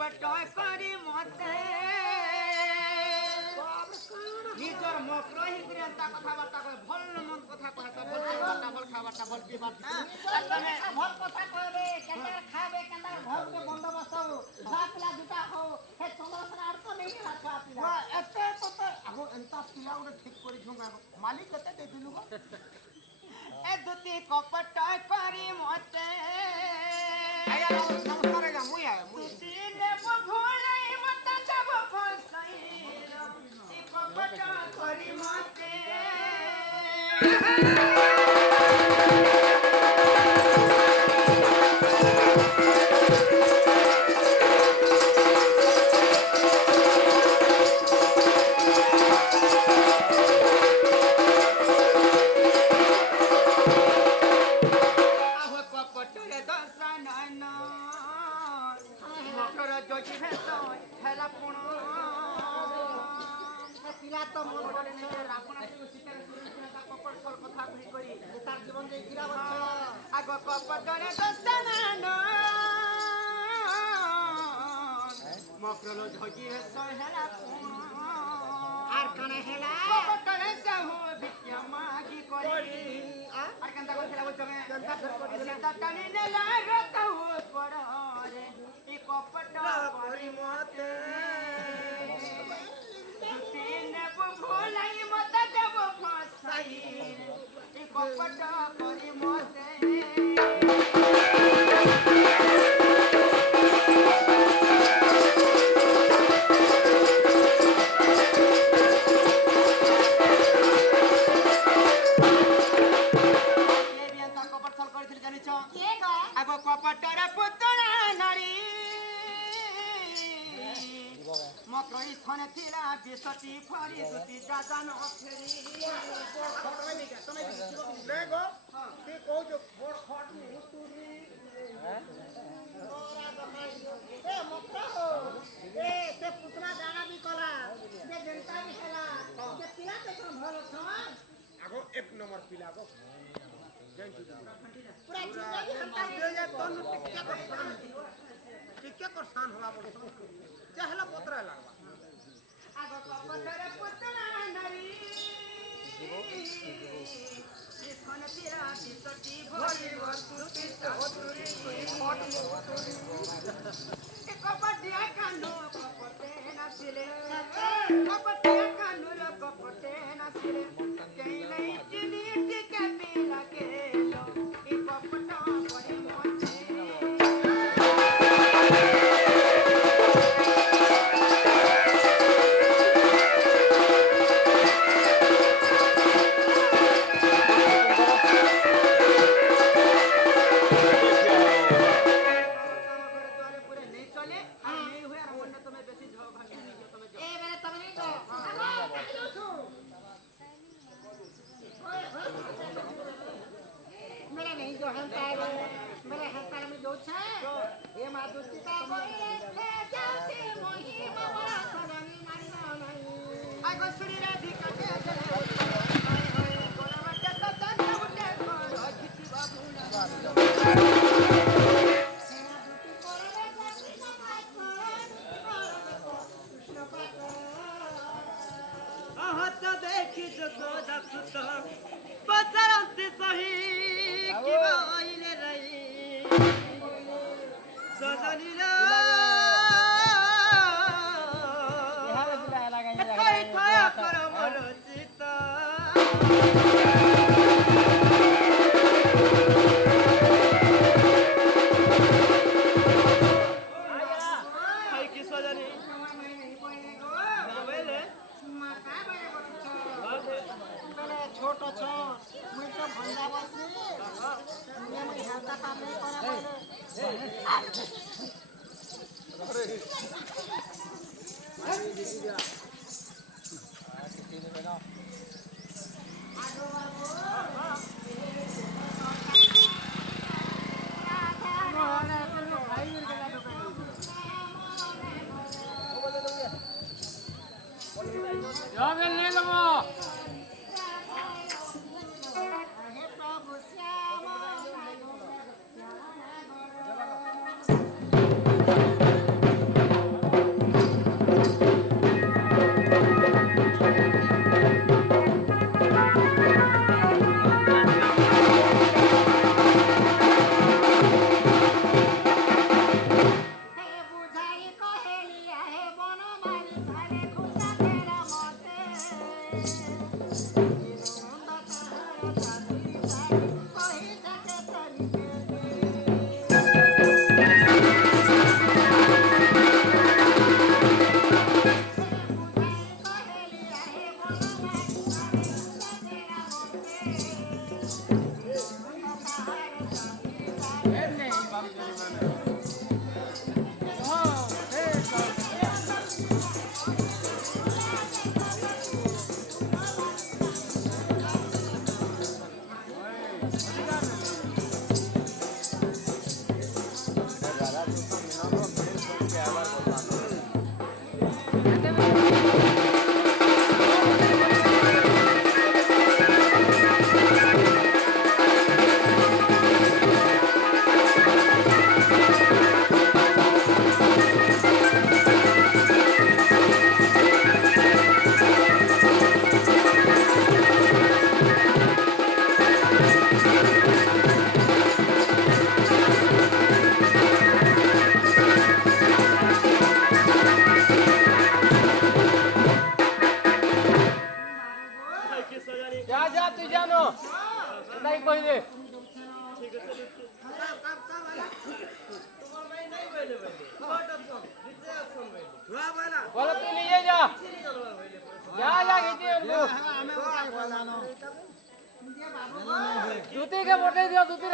कपट करी मते निजर मकर ही ग्रंथा कथा बार्ता कह भल मन कथा कहता भल खाबाटा भल पीबाटा तने भल कथा कहबे केते खाबे केते घर के बंदोबस्त हो सातला दुटा हो हे चंद्रसेन अर्थ नहीं रखा पिला वा एते पते आगो एंता पिला उडे ठीक करी छुगा मालिक कते देथिलु गो ए दुती कपट करी मते आया नमस्कार आया मुया दुती ने भोलाई मत जब फसई ई कपट करी मते मकरलो झगी हेला आर कने हेला कपटले साहू भिक्षा मागी करी आर कंता को खेला बोचमे कंता करी सीता टानी ने लागत हो पर रे ई कपट करी मते तीन भोलाई मत देव फसाई ई कपट करी मते आगो कपटर पुतुना नारी मकई स्थान थिला बिसती फरी दुती दादान फेरी तमे देखो ती कहू जो फोड़ फोड़ मुतुरी ए मक्का हो ए से पुतना जाना भी कला से जनता भी हेला के पिला ते भल छ आगो एक नंबर पिला गो पूरा जिंदगी हंता दे जा तनु टिके कर शान होला बोल चाहला पत्रा लागबा आगो कपटरे पुतना नारी ये खान तेरा बिसटी भरी वस्तुति होतुरी मोट मोटुरी ए कपटिया कानो कपटे नासिले कपटिया कानो रे कपटे नासिले केले चिनी टिके मिला के लो ए कपटा बड़ी मोचे कहीं जाके तरी बेटी যা যা তুই জানো তাই কইলে বলো তুই নিয়ে যা যা যা গেছি দুতিকে পটাই দিও দুতির